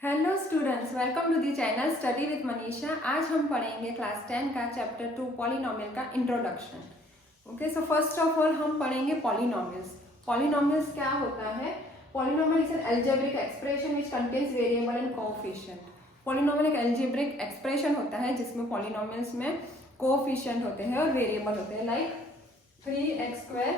Hello students, welcome to the channel study with Manisha. आज हम पढ़ेंगे क्लास 10 का चैप्टर 2 पॉलिनोमियल का introduction. Okay, so first of all हम पढ़ेंगे पॉलिनोमियल्स। पॉलिनोमियल्स क्या होता है? Polynomial is an algebraic expression which contains variable and coefficient. Polynomial एक अलजेब्रिक एक्सप्रेशन होता है जिसमें पॉलिनोमियल्स में कोएफिशिएंट होते हैं और वेरिएबल होते हैं, like 3x²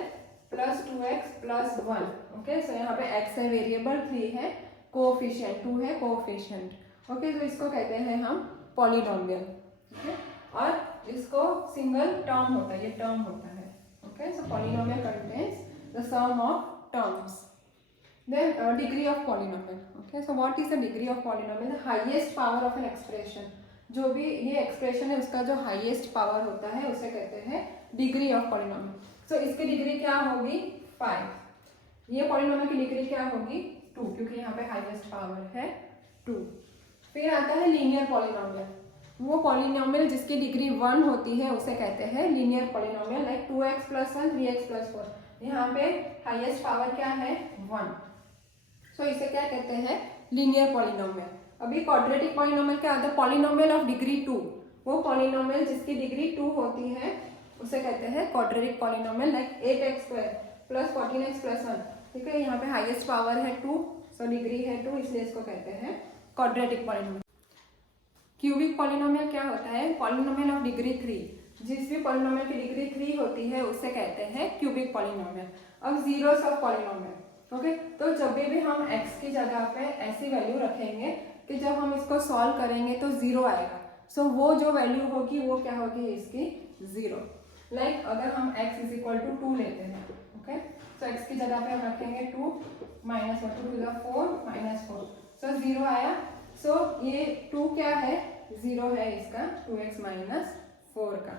plus 2x plus 1। Okay, so यहाँ पे x है वेरिएबल, 3 है कोएफिशिएंट, 2 है कोएफिशिएंट। ओके, तो इसको कहते हैं हम पॉलिनोमियल। ओके, और इसको सिंगल टर्म होता है, ये टर्म होता है। Okay, so polynomial contains the sum of terms. Then degree of polynomial. Okay, so what is the degree of polynomial? The highest power of an expression. जो भी ये एक्सप्रेशन है उसका जो हाईएस्ट पावर होता है उसे कहते हैं डिग्री ऑफ पॉलिनोमियल। सो इसकी डिग्री क्या होगी? 5। ये पॉलिनोमियल की डिग्री क्या होगी? 2, क्योंकि यहाँ पे हाईएस्ट पावर है 2। फिर आता है लीनियर पॉलिनोमियल। वो पॉलिनोमियल जिसकी डिग्री 1 होती है उसे कहते हैं linear polynomial, like 2x plus 1 3x plus 4। यहाँ पे हाईएस्ट पावर क्या है? 1। सो इसे क्या कहते हैं? Linear polynomial. अभी क्वाड्रेटिक पॉलिनोमियल क्या आता है? Polynomial of degree 2। वो पॉलिनोमियल जिसकी डिग्री 2 होती है उसे कहते हैं quadratic polynomial, like 8x² plus 14x plus 1। ठीक है, यहाँ पे हाईएस्ट पावर है 2, सो डिग्री है 2, इसलिए इसको कहते हैं क्वाड्रेटिक पॉलिनोमियल। क्यूबिक पॉलिनोमियल क्या होता है? Polynomial of degree 3। जिस भी पॉलिनोमियल की डिग्री 3 होती है उसे कहते हैं क्यूबिक पॉलिनोमियल। अब जीरोस ऑफ पॉलिनोमियल। ओके, तो जब भी हम x की जगह पे ऐसी वैल्यू रखेंगे कि जब हम इसको सॉल्व करेंगे तो 0 आएगा। सो वो जो वैल्यू होगी वो क्या होगी? इसकी 0। लाइक अगर हम x इज इक्वल टू 2 लेते हैं, ओके, तो x की जगह पे हम रखेंगे 2 माइनस 1, 2 टू 4 माइनस 4, सो 0 आया। सो ये 2 क्या है? 0 है इसका 2x माइनस 4 का।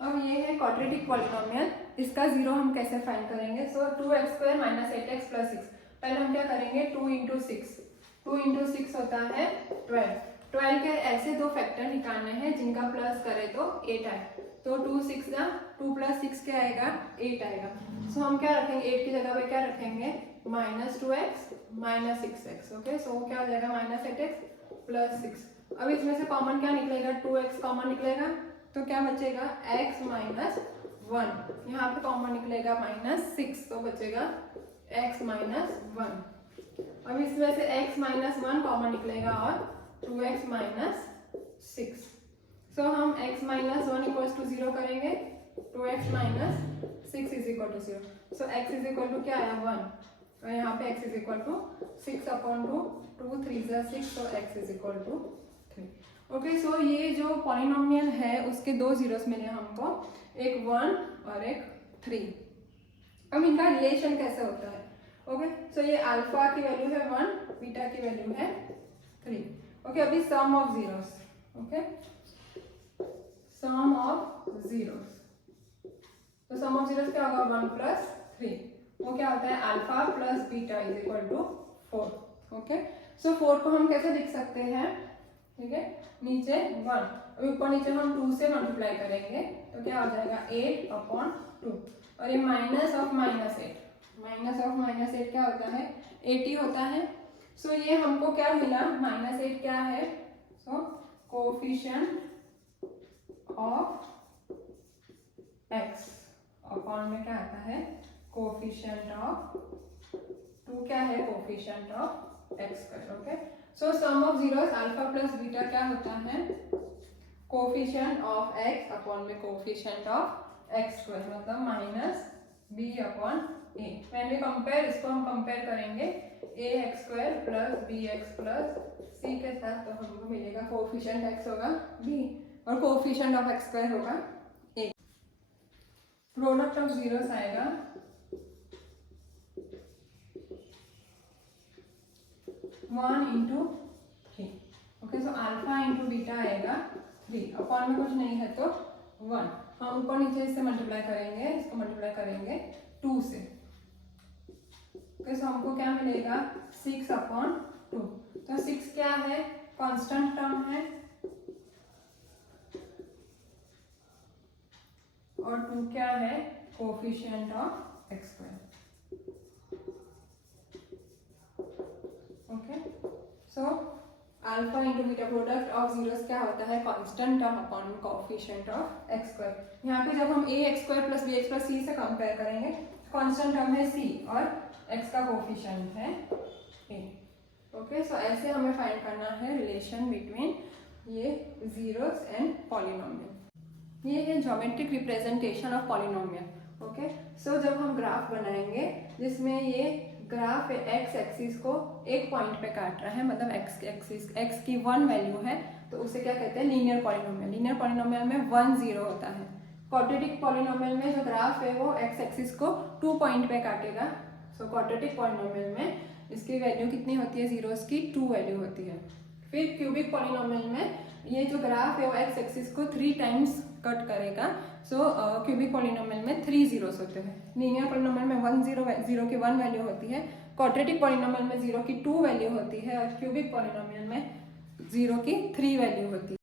अब ये है क्वाड्रेटिक पॉलिनोमियल, इसका 0 हम कैसे फाइंड करेंगे? सो 2x² माइनस 8x प्लस 6। पहले हम क्या करेंगे? 2 इंटू 6, 2 इंटू 6 होता है 12। 12 के ऐसे दो फैक्टर निकालने हैं जिनका प्लस करे तो 8 आए। तो 2 6 जा 2 प्लस 6 क्या आएगा? 8 आएगा। सो हम क्या रखेंगे? 8 की जगह पे क्या रखेंगे? Minus 2x minus 6x। Okay, सो क्या हो जाएगा? Minus 8x plus 6। अब इसमें से कॉमन क्या निकलेगा? 2x कॉमन निकलेगा, तो क्या बचेगा? x minus 1। यहाँ पे कॉमन निकलेगा माइनस 6, तो बचेगा x माइनस 1। अब इसमें से x माइनस 1 कॉमन निकलेगा और 2x माइनस 6। सो हम x माइनस 1 इक्वल्स टू 0 करेंगे, 2x minus 6 is equal to 0। So x is equal to क्या आया? 1। और यहाँ पे x is equal to 6 upon 2, 2 3 जा 6, तो x is equal to 3। Okay, so ये जो पॉलिनोमियल है उसके दो जीरोस मिले हमको, एक 1 और एक 3। अब इनका रिलेशन कैसे होता है? ओके, सो ये अल्फा की वैल्यू है 1, बीटा की वैल्यू है 3। ओके, अभी sum of zeros. Okay, sum of zeros, तो सम ऑफ जीरोस क्या होगा? 1 प्लस 3। वो क्या होता है? Alpha plus beta is equal to 4। Okay, so 4 को हम कैसे लिख सकते हैं? ठीक है, नीचे 1, ऊपर नीचे हम 2 से मल्टीप्लाई करेंगे तो क्या हो जाएगा? 8 अपॉन 2। और ये minus of minus 8, minus of minus 8 क्या होता है? 80 होता है। सो ये हमको क्या मिला? माइनस 8 क्या है? So coefficient of x upon में क्या आता है? कोफिशिएंट ऑफ 2 क्या है? Coefficient of x²। Okay, so sum of zeros alpha plus beta क्या होता है? कोफिशिएंट ऑफ x अपॉन में कोफिशिएंट ऑफ x², मतलब minus b upon a। When we compare, इसको हम कंपेयर करेंगे ax² plus bx plus c के साथ, तो हमको मिलेगा कोफिशिएंट x होगा b और कोफिशिएंट ऑफ x² होगा a। प्रोडक्ट ऑफ जीरोस आएगा 1 into 3। Okay, so alpha into beta आएगा 3, अपॉन में कुछ नहीं है तो 1। हम ऊपर नीचे इससे मल्टीप्लाई करेंगे, इसको मल्टीप्लाई करेंगे 2 से। ओके, सो हमको क्या मिलेगा? 6 अपॉन 2। तो 6 क्या है? कांस्टेंट टर्म है, और 2 क्या है? Coefficient of x²। Okay, so alpha into beta product of zeros क्या होता है, constant term upon coefficient of x square. यहाँ पे जब हम a x square plus b x plus c से कंपेयर करेंगे, कांस्टेंट टर्म है सी और एक्स का कोएफिशिएंट है ए। ओके, सो ऐसे हमें फाइंड करना है रिलेशन बिटवीन ये जीरोस एंड पॉलिनोमियल। ये है geometric representation of polynomial. Okay, so जब हम ग्राफ बनाएंगे जिसमें ये ग्राफ एक्स एक्सिस को एक पॉइंट पे काट रहा है, मतलब एक्स एक्सिस एक्स की 1 वैल्यू है, तो उसे क्या कहते हैं, लीनियर पॉलिनोमियल। लीनियर पॉलिनोमियल में 1 0 होता है। क्वाड्रेटिक पॉलिनोमियल में जो ग्राफ है वो एक्स एक्सिस को 2 पॉइंट पे काटेगा। सो क्वाड्रेटिक पॉलिनोमियल में इसकी वैल्यू कितनी होती है, जीरोस की 2 वैल्यू होती है। फिर क्यूबिक पॉलिनोमियल में ये जो ग्राफ है वो एक्स एक्सिस को 3 टाइम्स कट करेगा। सो क्यूबिक पॉलिनोमियल में 3 जीरोस होते हैं। लीनियर पॉलिनोमियल में 1 0 की 1 वैल्यू होती है। क्वाड्रेटिक पॉलिनोमियल में 0 की 2 वैल्यू होती है और क्यूबिक पॉलिनोमियल में 0 की 3 वैल्यू होती है।